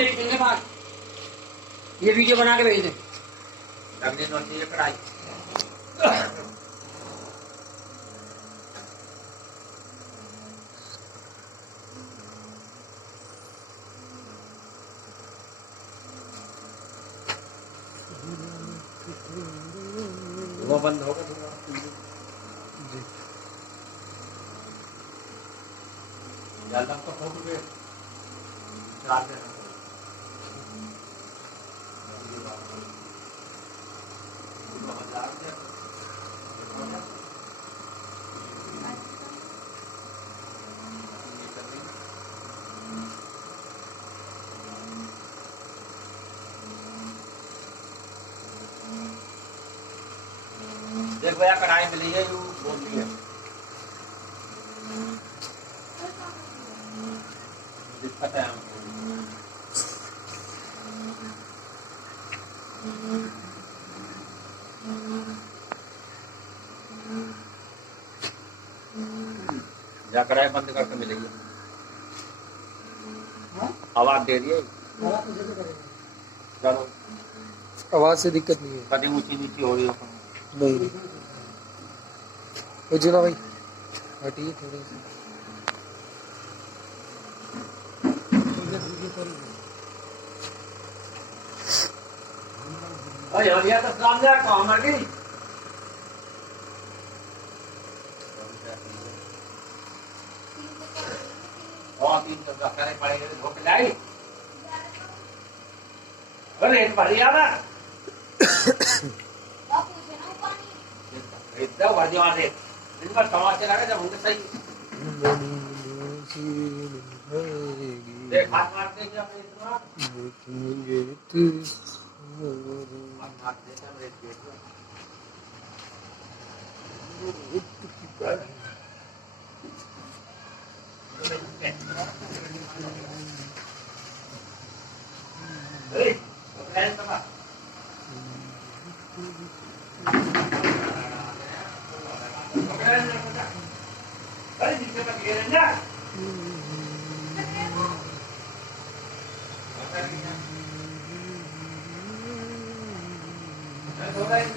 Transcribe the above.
मेरी सुनने बात, ये वीडियो बना के भेज दे। लगने तो चाहिए कढ़ाई। वो बंद होगा जी। ज्यादा तो हो गए चार दिन। देख भैया कढ़ाई मिली है, यू बोलती है दिक्कत है हमको। या कढ़ाई बंद करके मिलेगी। आवाज दे रही है। चलो आवाज से दिक्कत नहीं है। कभी ऊंची नीची हो रही हो नहीं उज्जवला भाई हटिए थोड़े से। अरे भैया तो सामने कहाँ मर गई। और 3 करे पड़ेंगे धोख लाई। अरे बढ़िया ना इतना बढ़िया दे इनका तमाशे लगा जब उनके सही देख हाथ मारते क्या मैं इतना हाथ मारते हैं मेरे पेट में। अरे पकड़े तमा अरे नीचे पर गिरे ना थोड़ा ही